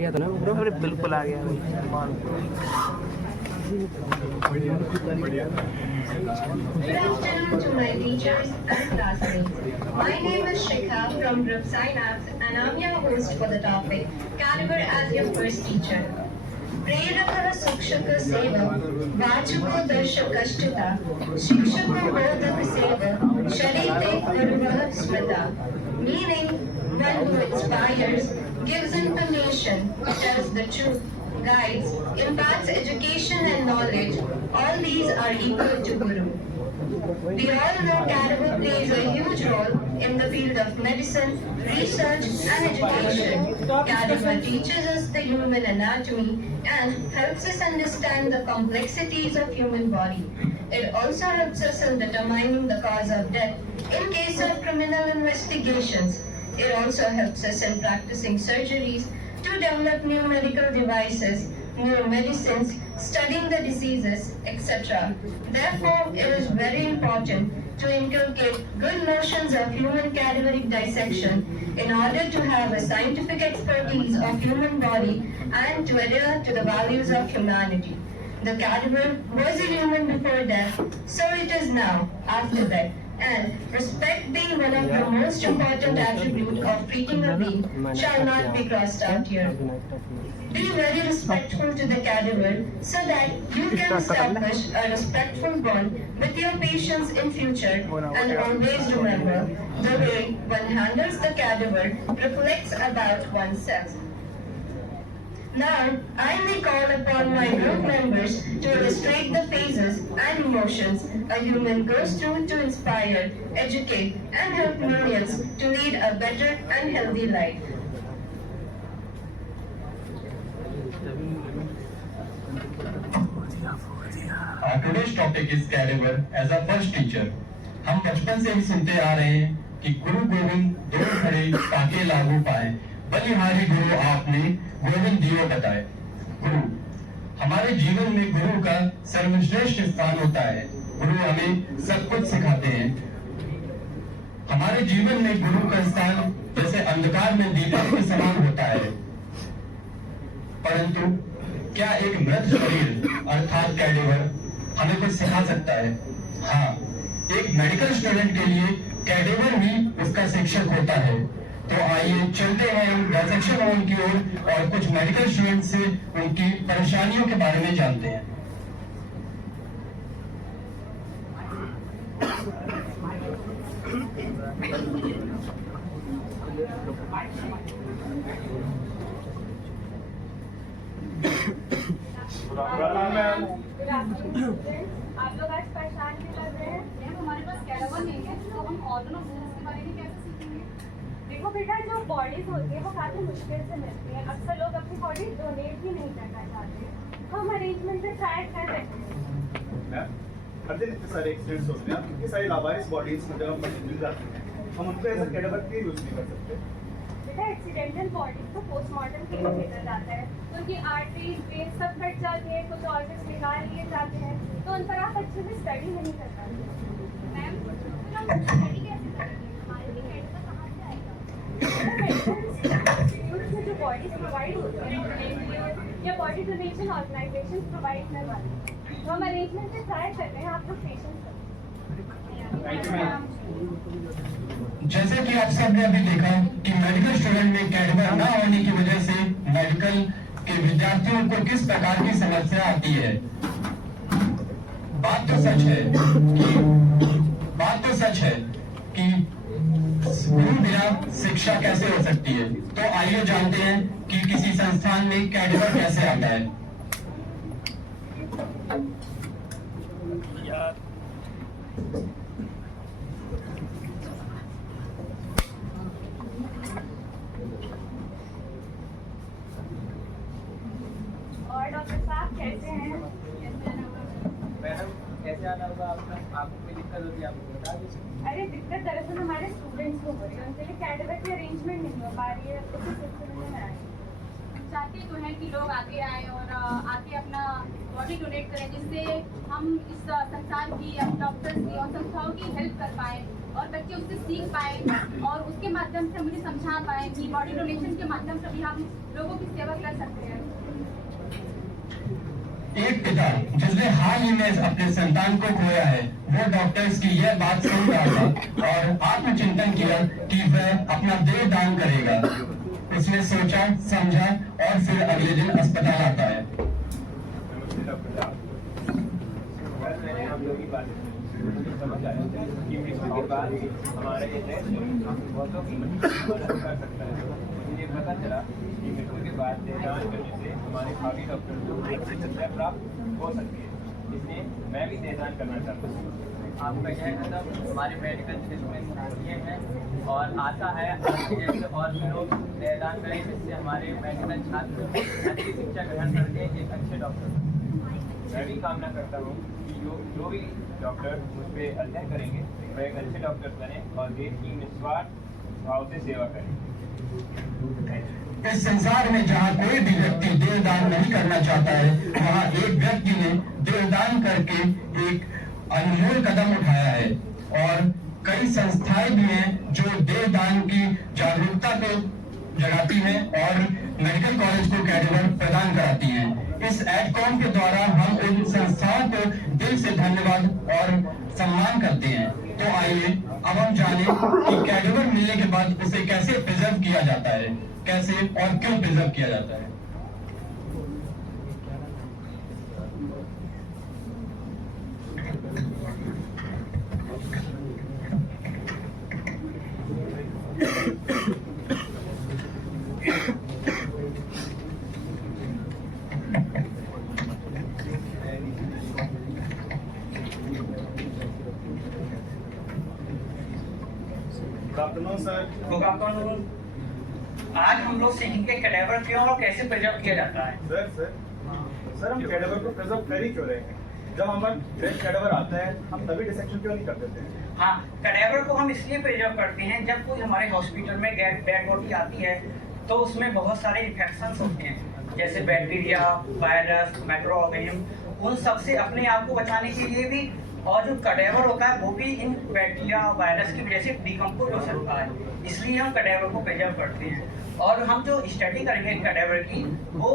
गया था ना वो अरे बिल्कुल आ गया Good afternoon to my teachers and classmates. My name is Shikha from Group Synapse and I'm your host for the topic Caliber as your first teacher. प्रेरकर शिक्षक save वाचको दर्शकष्टता शिक्षको बोधक सेव शरीते गुरुः स्मृता. Meaning, one who inspires, gives information, tells the truth, guides, imparts education and knowledge, all these are equal to Guru. We all know Caliber plays a huge role in the field of medicine, research and education. Caliber teaches us the human anatomy and helps us understand the complexities of human body. It also helps us in determining the cause of death in case of criminal investigations. It also helps us in practicing surgeries to develop new medical devices, new medicines, studying the diseases, etc. Therefore, it is very important to inculcate good notions of human cadaveric dissection in order to have a scientific expertise of human body and to adhere to the values of humanity. The cadaver was a human before death, so it is now, after death. And respect being one of the most important attributes of treating a being shall not be crossed out here. Be very respectful to the cadaver so that you can establish a respectful bond with your patients in future, and always remember the way one handles the cadaver reflects about oneself. Now, I may call upon my group members to illustrate the phases and emotions a human goes through to inspire, educate, and help millions to lead a better and healthy life. Today's topic is cadaver as a first teacher. हम बचपन से ही सुनते आ रहे हैं कि गुरु गोविंद दो खड़े ताके लागू पाए, बलिहारी गुरु आपने गोविंद दियो बताए. गुरु हमारे जीवन में गुरु का सर्वश्रेष्ठ स्थान होता है. गुरु हमें सब कुछ सिखाते हैं. हमारे जीवन में गुरु का स्थान जैसे अंधकार में दीपक के समान होता है. परंतु क्या एक मृत शरीर अर्थात कैडेवर हमें कुछ सिखा सकता है? हाँ, एक मेडिकल स्टूडेंट के लिए कैडेवर ही उसका शिक्षक होता है. तो आइए चलते हैं डायसेक्शन हॉल की ओर और कुछ मेडिकल स्टूडेंट से उनकी परेशानियों के बारे में जानते हैं. आप लोग आज परेशान भी लग रहे हैं. हमारे पास कैडावर नहीं है तो हम ऑर्गन ऑफ बोन्स के बारे में कैसे सीखेंगे? देखो बेटा, जो बॉडीज होती है वो काफी मुश्किल से मिलती है. अक्सर लोग अपनी बॉडी डोनेट भी नहीं करना चाहते. हम अरेंजमेंट से ट्राई कर रहे हैं. हर दिन इतने सारे एक्सीडेंट्स होते हैं, इतनी सारी लावारिस बॉडीज मतलब हम मिल जाती हैं. हम उनको ऐसा कैडावर क्यों यूज नहीं कर सकते? बेटा, एक्सीडेंटल बॉडीज को पोस्टमार्टम के लिए भेजा जाता है. तो उनकी आर्टरीज वेन सब कट जाते हैं, कुछ ऑर्गन्स निकाल लिए जाते हैं. तो उन पर आप अच्छे से स्टडी नहीं कर पाते. मैम, हम स्टडी कैसे करेंगे? हमारे लिए कैडावर कहाँ से आएगा? इंस्टीट्यूट जो बॉडीज प्रोवाइड होती है या बॉडी डोनेशन ऑर्गेनाइजेशन प्रोवाइड करवाती है. तो हम अरेंजमेंट से ट्राई कर रहे हैं. आप लोग पेशेंस करें. जैसे कि आप सब ने अभी देखा कि मेडिकल स्टूडेंट में कैडेवर न होने की वजह से मेडिकल के विद्यार्थियों को किस प्रकार की समस्या आती है. बात तो सच है कि गुरु बिना शिक्षा कैसे हो सकती है. तो आइए जानते हैं कि किसी संस्थान में कैडेवर कैसे आता है. और डॉक्टर साहब कैसे हैं? मैडम कैसे आना होगा? आपको कोई दिक्कत होती है आपको बता दीजिए. अरे दिक्कत दरअसल हमारे स्टूडेंट्स को हो रही है. उनके लिए कैडावर की अरेंजमेंट नहीं हो पा रही है. उसी सिलसिले में आए. चाहते तो हैं कि लोग आगे आए और आके अपना बॉडी डोनेट करें, जिससे हम इस संस्थान की, डॉक्टर्स की और संस्थाओं की हेल्प कर पाएँ और बच्चे उससे सीख पाएँ और उसके माध्यम से हम उन्हें समझा पाएँ कि बॉडी डोनेशन के माध्यम से भी हम लोगों की सेवा कर एक पिता जिसने हाल ही में अपने संतान को खोया है, वो डॉक्टर्स की यह बात सुन रहा था और आत्मचिंतन किया कि वह अपना देह दान करेगा। उसने सोचा, समझा और फिर अगले दिन अस्पताल आता है। मैंने आप लोगों की बात समझ आया कि मृत्यु के बाद हमारे ये देश बहुतों की मदद कर सकता है। मुझे पता चला कि मृत्यु के बाद देहदान करने से हमारे भावी डॉक्टर को शिक्षा प्राप्त हो सकती है, इसलिए मैं भी देहदान करना चाहता हूँ। आपका यह कदम हमारे मेडिकल क्षेत्र में सराहनीय है और आशा है आपके जैसे और भी लोग देहदान करें, जिससे हमारे मेडिकल छात्र अच्छी शिक्षा ग्रहण करके एक अच्छे डॉक्टर। मैं भी कामना करता हूँ कि जो भी डॉक्टर मुझ पर अध्ययन करेंगे वह एक अच्छे डॉक्टर बने और देश की निस्वार्थ भाव से सेवा करें। इस संसार में जहाँ कोई भी व्यक्ति देहदान नहीं करना चाहता है, वहाँ एक व्यक्ति ने देहदान करके एक अनमोल कदम उठाया है और कई संस्थाएं भी हैं जो देहदान की जागरूकता को जगाती हैं और मेडिकल कॉलेज को कैडेवर प्रदान कराती हैं। इस एडकॉम के द्वारा हम उन संस्थाओं को दिल से धन्यवाद और सम्मान करते हैं। तो आइए अब हम जानें कि कैडेवर मिलने के बाद उसे कैसे प्रिजर्व किया जाता है, कैसे और क्यों प्रिजर्व किया जाता है। Good afternoon. आज हम लोग सीखेंगे कैडेवर क्यों और कैसे प्रिजर्व किया जाता है। सर हम कैडेवर को प्रिजर्व कर ही क्यों रहे हैं? जब हमारे फ्रेश कैडेवर आता है हम तभी डिसेक्शन क्यों नहीं कर देते हैं? हाँ, कैडेवर को हम इसलिए प्रिजर्व करते हैं, जब कोई हमारे हॉस्पिटल में डेड बॉडी आती है तो उसमें बहुत सारे इन्फेक्शंस होते हैं, जैसे बैक्टीरिया, वायरस, माइक्रो ऑर्गेनिज्म। उन सबसे अपने आप को बचाने के लिए भी, और जो कैडेवर होता है वो भी इन बैक्टीरिया वायरस की वजह से डिकम्पोज हो सकता है, इसलिए हम कैडेवर को प्रिजर्व करते हैं। और हम जो स्टडी करेंगे कैडेवर की वो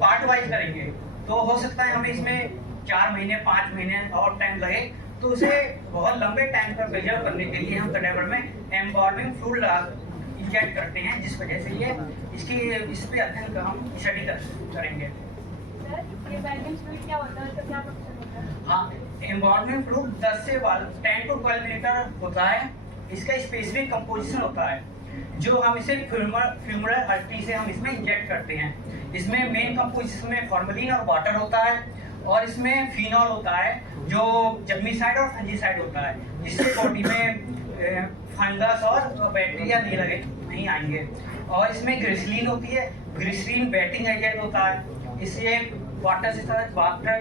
पार्ट वाइज करेंगे, तो हो सकता है हमें इसमें 4 महीने 5 महीने और टाइम लगे, तो उसे बहुत लंबे टाइम पर प्रिजर्व करने के लिए हम कैडेवर में एम्बाल्मिंग फ्लूइड इंजेक्ट करते हैं, जिस वजह से ये इस पे अध्ययन का हम स्टडी करेंगे। सर, ये एम्बाल्मिंग फ्लूइड क्या होता है, तो क्या फंक्शन होता है? हाँ, एम्बाल्मिंग फ्लूइड 10 से 10 to 12 मिलीलीटर होता है। इसका स्पेसिफिक कंपोजिशन होता है, जो हम इसे फ्यूमरल आर्टरी से हम इसमें इंजेक्ट करते हैं। इसमें मेन कंपोजिशन में फॉर्मलिन और वाटर होता है, और इसमें फिनॉल होता है जो जर्मिसाइड और फंजीसाइड होता है, जिससे बॉडी में फंगस और बैक्टीरिया नहीं आएंगे। और इसमें ग्लिसरीन होती है, ग्लिसरीन वेटिंग एजेंट होता है, इससे वाटर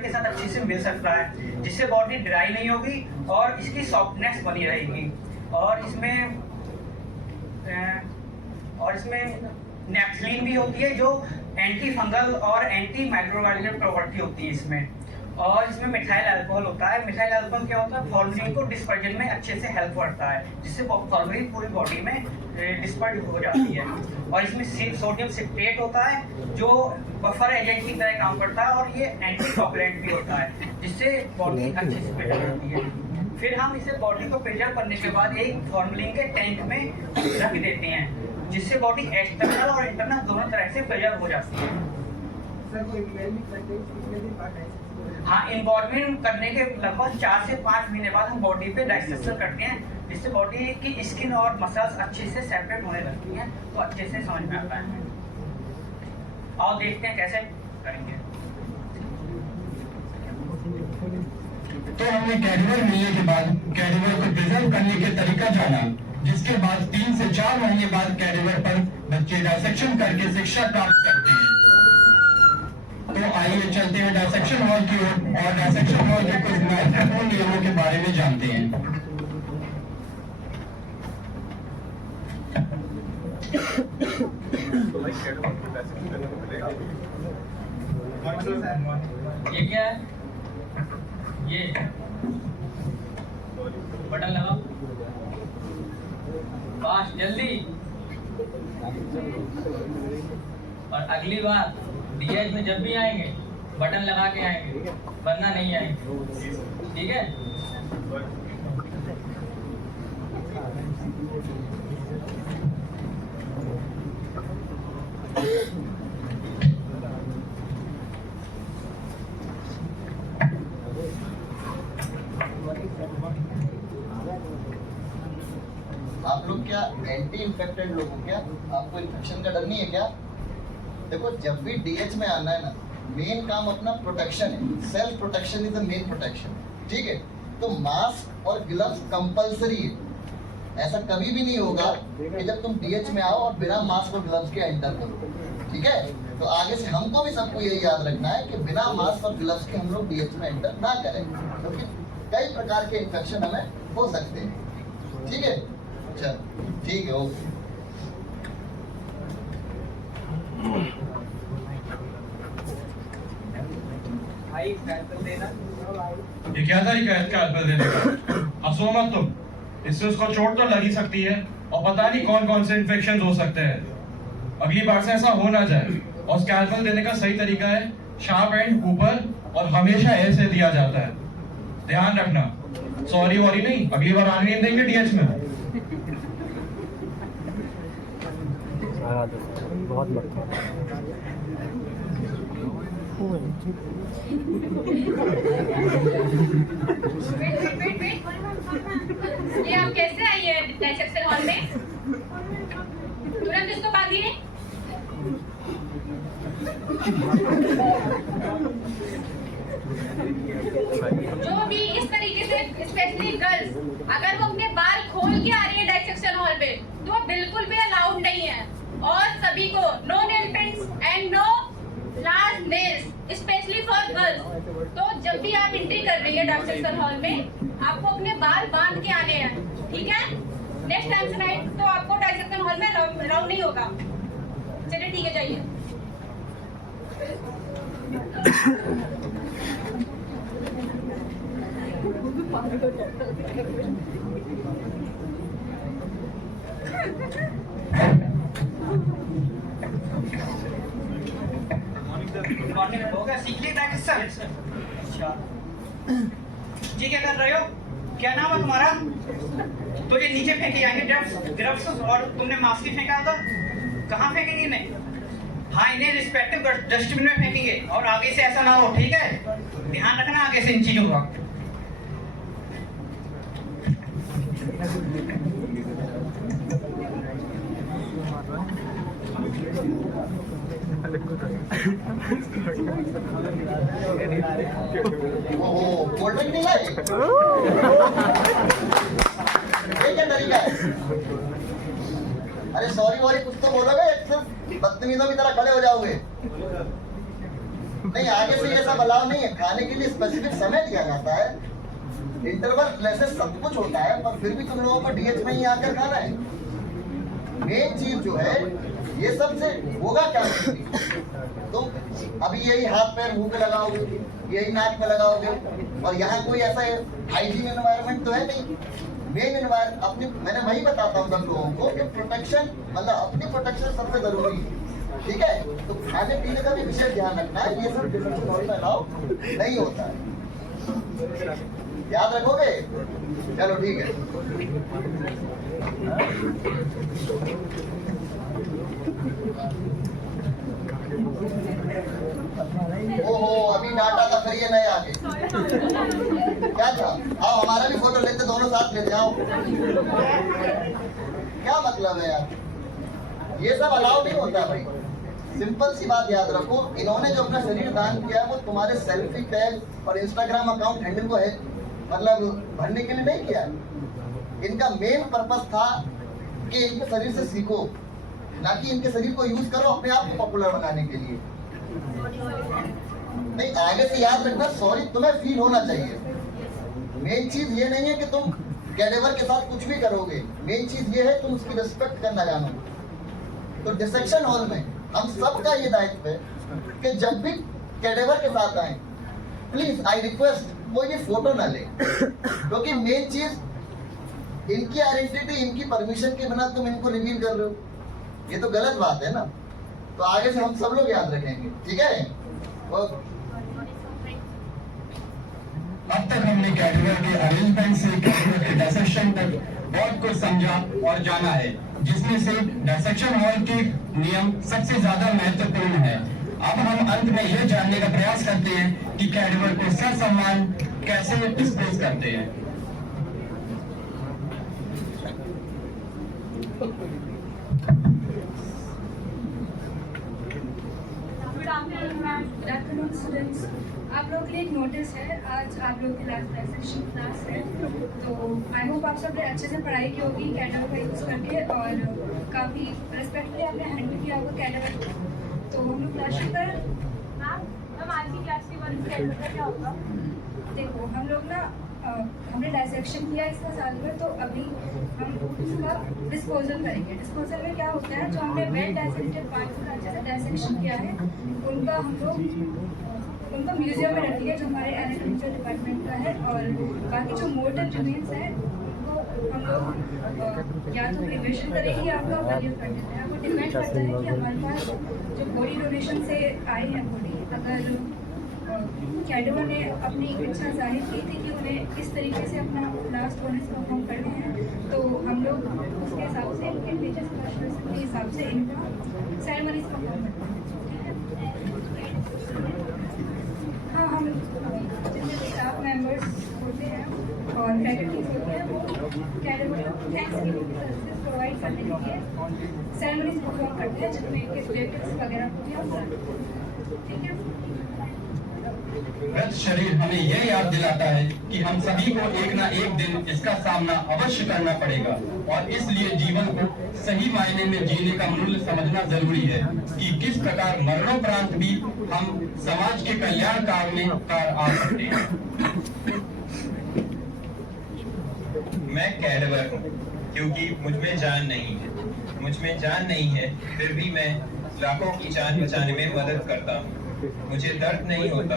के साथ अच्छे से मिल सकता है, जिससे बॉडी ड्राई नहीं होगी और इसकी सॉफ्टनेस बनी रहेगी। और इसमें नेप्थलीन भी होती है, जो एंटी फंगल और एंटी माइक्रोबायलल प्रॉपर्टी होती है इसमें। और इसमें मिथाइल अल्कोहल होता है। मिथाइल अल्कोहल क्या होता है, फॉर्मलिन को डिस्पर्जन में अच्छे से हेल्प करता है, जिससे फॉर्मलिन पूरी बॉडी में डिस्पर्ज हो जाती है। और इसमें सोडियम सिट्रेट होता है, जो बफर एजेंट की तरह काम करता है, और ये एंटी कॉगुलेंट भी होता है, जिससे बॉडी अच्छे से प्रिजर्व होती है। फिर हम इसे बॉडी को प्रिजर्व करने के बाद एक फॉर्मलिन के टैंक में रख देते हैं, जिससे बॉडी एक्सटर्नल और इंटरनल दोनों तरह से प्रिजर्व हो जाती है। हाँ, इन्वॉल्वमेंट करने के लगभग 4 से 5 महीने बाद हम बॉडी पे डाइसेक्शन करते हैं, जिससे बॉडी की स्किन और मसल्स अच्छे से सेपरेट होने लगती हैं, तो अच्छे से समझ में आता है। और देखते हैं कैसे करेंगे। तो हमने कैडेवर मिलने के बाद कैडेवर को प्रिजर्व करने के तरीका जाना, जिसके बाद 3 से 4 महीने बाद कैडेवर पर बच्चे डाइसेक्शन करके शिक्षा प्राप्त करते हैं। तो आइए चलते हैं डाइसेक्शन हॉल की ओर और डाइसेक्शन हॉल के कुछ महत्वपूर्ण नियमों के बारे में जानते हैं। ये क्या है? ये बटन लगाओ, फास्ट जल्दी। और अगली बार डीएच में जब भी आएंगे बटन लगा के आएंगे, वरना नहीं आएंगे। ठीक है? आप लोग क्या एंटी इन्फेक्टेड लोग हो क्या? आपको इन्फेक्शन का डर नहीं है क्या? देखो, जब भी डीएच में आना है ना, मेन काम अपना प्रोटेक्शन है। Self protection is the main protection. ठीक है? तो मास्क और ग्लव्स कंपलसरी है। ऐसा कभी भी नहीं होगा कि जब तुम डीएच में आओ और बिना मास्क और ग्लव्स के एंटर करो। ठीक है? तो आगे से हमको भी सबको यही याद रखना है कि बिना मास्क और ग्लव्स के हम लोग डीएच में एंटर ना करें, क्योंकि कई प्रकार के इन्फेक्शन हमें हो सकते हैं। ठीक है? चलो ठीक है, ओके। भाई स्कैल्पेल देना। ये क्या तरीका है स्कैल्पेल देने का? हंसो मत तुम, इससे उसको चोट तो लग ही सकती है और पता नहीं कौन कौन से इन्फेक्शन हो सकते हैं। अगली बार से ऐसा हो ना जाए। और स्कैल्पेल देने का सही तरीका है शार्प एंड ऊपर और हमेशा ऐसे दिया जाता है। ध्यान रखना, सॉरी वॉरी नहीं, अगली बार आने नहीं देंगे डीएच में। बहुत लगता ये आप कैसे आई है डाइसेक्शन हॉल में? तुरंत इसको बांधिए। जो भी इस तरीके से, स्पेशली गर्ल्स, अगर वो अपने बाल खोल के आ रही है डाइसेक्शन हॉल में, तो वो बिल्कुल भी अलाउड नहीं है। और सभी को no nail paints and no large nails, specially for girls. तो जब भी आप एंट्री कर रही है डाइसेक्शन हॉल में, आपको अपने बाल बांध के आने हैं। ठीक है? नेक्स्ट टाइम से नाइट तो आपको डाइसेक्शन हॉल में अलाउड नहीं होगा। चलिए ठीक है, जाइए। मॉर्निंग हो गया, सीख लिया डाइजेशन? अच्छा जी, क्या कर रहे हो? क्या नाम है तुम्हारा? तो ये नीचे फेंके जाएंगे ग्लव्स, और तुमने मास्क ही फेंका था। कहाँ फेंकेंगे इन्हें? हाँ, इन्हें रिस्पेक्टिव डस्टबिन में फेंकेंगे, और आगे से ऐसा ना हो। ठीक है? ध्यान रखना आगे से इन चीजों का। कोल्ड ड्रिंक नहीं लाई? ये क्या तरीका है? अरे सॉरी वॉरी कुछ तो बोलोगे, सिर्फ बदतमीजों की तरह खड़े हो जाओगे। नहीं, आगे से ये सब अलाउ नहीं है। खाने के लिए स्पेसिफिक समय दिया जाता है, इंटरवल क्लासेस सब कुछ होता है, पर फिर भी तुम लोगों को डीएच में ही आकर खाना है। मेन चीज जो है, ये सबसे होगा क्या? तुम अभी यही हाथ पैर मुंह पे लगाओगे, यही नाक में लगाओगे, और यहाँ कोई ऐसा हाइजीन एनवायरनमेंट तो है नहीं। मेन एनवायरनमेंट अपनी, मैंने वही बताता हूँ सब लोगों को कि प्रोटेक्शन, मतलब अपनी प्रोटेक्शन सबसे जरूरी है। ठीक है? तो खाने पीने का भी विशेष ध्यान रखना है। ये सब डिस्टेंस अलाउ नहीं होता है, याद रखोगे? चलो ठीक है। ओहो, अभी डाटा था, फिर ये नए आगे क्या था? आओ हमारा भी फोटो लेते, दोनों साथ लेते आओ। क्या मतलब है यार? ये सब अलाउ नहीं होता भाई। सिंपल सी बात याद रखो, इन्होंने जो अपना शरीर दान किया है वो तुम्हारे सेल्फी टैग और इंस्टाग्राम अकाउंट हैंडल को है मतलब भरने के लिए नहीं किया। इनका मेन पर्पस था कि इनके शरीर से सीखो, ना कि इनके शरीर को यूज करो अपने आप को पॉपुलर बनाने के लिए। नहीं, आगे से याद रखना, सॉरी तुम्हें फील होना चाहिए। मेन चीज ये नहीं है कि तुम कैडेवर के साथ कुछ भी करोगे, मेन चीज ये है तुम उसकी रिस्पेक्ट करना जानो। तो डिसेक्शन हॉल में हम सबका ये दायित्व है कि जब भी कैडेवर के साथ आए, प्लीज आई रिक्वेस्ट कोई भी फोटो ना ले, क्योंकि मेन चीज इनकी आइडेंटिटी इनकी परमिशन के बिना तुम इनको रिवील कर रहे हो, ये तो गलत बात है ना। तो आगे से हम सब लोग याद रखेंगे, ठीक है? अब तक हमने कैटेवर के अरेंजमेंट से कैटेवर के डायसेक्शन तक बहुत कुछ समझा और जाना है, जिसमें से डायसेक्शन हॉल के नियम सबसे ज्यादा महत्वपूर्ण है। अब हम अंत में यह जानने का प्रयास करते हैं कि कैटेवर को ससम्मान कैसे डिस्पोज करते हैं। Good afternoon ma'am. Good afternoon students. आप लोगों के लिए एक नोटिस है, आज आप लोगों की लास्ट डायसेक्शन क्लास है, तो आई होप आप सब ने अच्छे से पढ़ाई की होगी कैटेवर का यूज़ करके और काफ़ी रिस्पेक्टफुली आपने हैंडल किया होगा कैटेवर को। तो हम लोग क्लास शुरू करें। मैम आज की क्लास के बाद कैटेवर का क्या होगा? देखो हम लोग ना हमने डायसेक्शन किया इसका साल भर, तो अभी हम उसका डिस्पोजल करेंगे। डिस्पोजल में क्या होता है, जो हमने वेल डायसेक्टेड पार्ट का अच्छे से डायसेक्शन किया है उनका हम लोग उनको म्यूजियम में रखेंगे जो हमारे एनाटॉमिकल डिपार्टमेंट का है, और बाकी जो मोर्टल रिमेन्स है उनको हम लोग या तो क्रिमेशन करेंगे या फिर वैल्यू कर देते हैं। वो डिपेंड करता है कि हमारे पास जो बॉडी डोनेशन से आए हैं बॉडी, अगर कैटेवर ने अपनी इच्छा जाहिर की थी कि उन्हें किस तरीके से अपना लास्ट बोनस परफॉर्म करने हैं, तो हम लोग उसके हिसाब से इंडिविजुअल स्पेशलिस्ट के हिसाब से इनका सेरेमनीज परफॉर्म करते हैं। हाँ, हम जितने स्टाफ मेंबर्स होते हैं और फैकल्टीज होते हैं वो कैटेवर को थैंक्स गिविंग सर्विसेज प्रोवाइड करने के लिए सेरेमनीज परफॉर्म करते हैं, जिसमें इनके रिलेटिव्स वगैरह होते हैं। ठीक है। मृत शरीर हमें यह याद दिलाता है कि हम सभी को एक ना एक दिन इसका सामना अवश्य करना पड़ेगा, और इसलिए जीवन को सही मायने में जीने का मूल्य समझना जरूरी है कि किस प्रकार मरणोपरांत भी हम समाज के कल्याण कार्य में कार आ सकते हैं। मैं कैटेवर हूँ क्योंकि मुझमें जान नहीं है। मुझमें जान नहीं है, फिर भी मैं लाखों की जान बचाने में मदद करता हूँ। मुझे दर्द नहीं होता,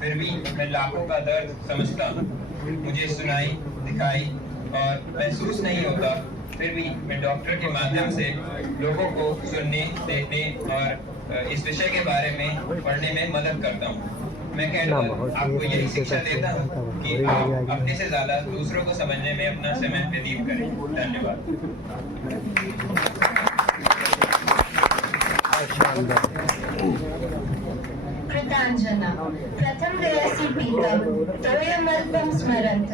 फिर भी मैं लाखों का दर्द समझता हूँ। मुझे सुनाई, दिखाई और महसूस नहीं होता, फिर भी मैं डॉक्टर के माध्यम से लोगों को सुनने, देखने और इस विषय के बारे में पढ़ने में मदद करता हूँ। मैं कैटेवर आपको यही शिक्षा देता हूँ कि आप अपने से ज्यादा दूसरों को समझने में अपना समय व्यतीत करें। धन्यवाद। कृतांजना प्रथम दयसी पीतम तोयमल्पम स्मरन्त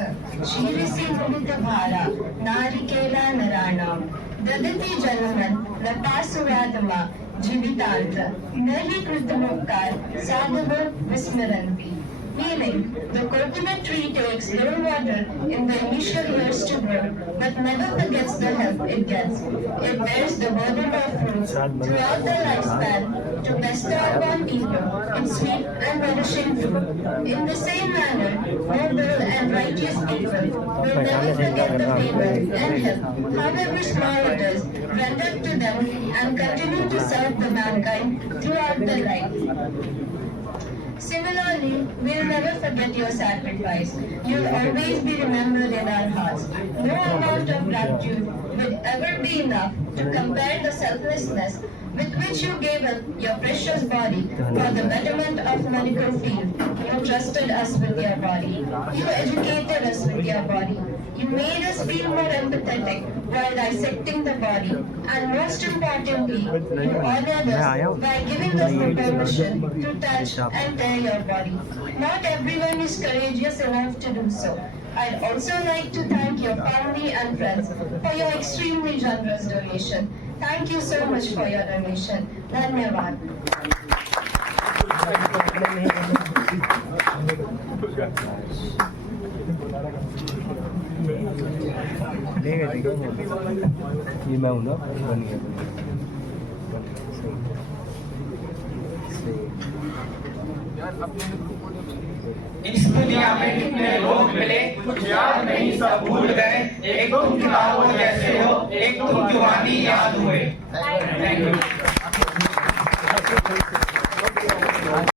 शीर्षि मुदितभारा नारिकेला नराणां ददति जन्मन् लपासुरातमा जीवितांत न हि कृतमोपकार साधवो विस्मरन्ति। Meaning, the coconut tree takes little water in the initial years to grow, but never forgets the help it gets. It bears the burden of fruits throughout the lifespan to bestow upon people in sweet and nourishing food. In the same manner, noble and righteous people will never forget the favor and help, however small it is, rendered to them and continue to serve the mankind throughout their life. Similarly, we'll never forget your sacrifice. You'll always be remembered in our hearts. No amount of gratitude would ever be enough to compare the selflessness with which you gave up your precious body for the betterment of medical field. You trusted us with your body. You educated us with your body. You made us feel more empathetic while dissecting the body. And most importantly, you honored us by giving us the permission to touch and tear your body. Not everyone is courageous enough to do so. I'd also like to thank your family and friends for your extremely generous donation. Thank you so much for your donation. Dhanyavad. ये मैं हूँ ना, बन गया। इस दुनिया में कितने लोग मिले, कुछ याद नहीं सब भूल गए। एक तुम किताबों जैसे हो, एक तुम जुबानी याद हुए। Thank you.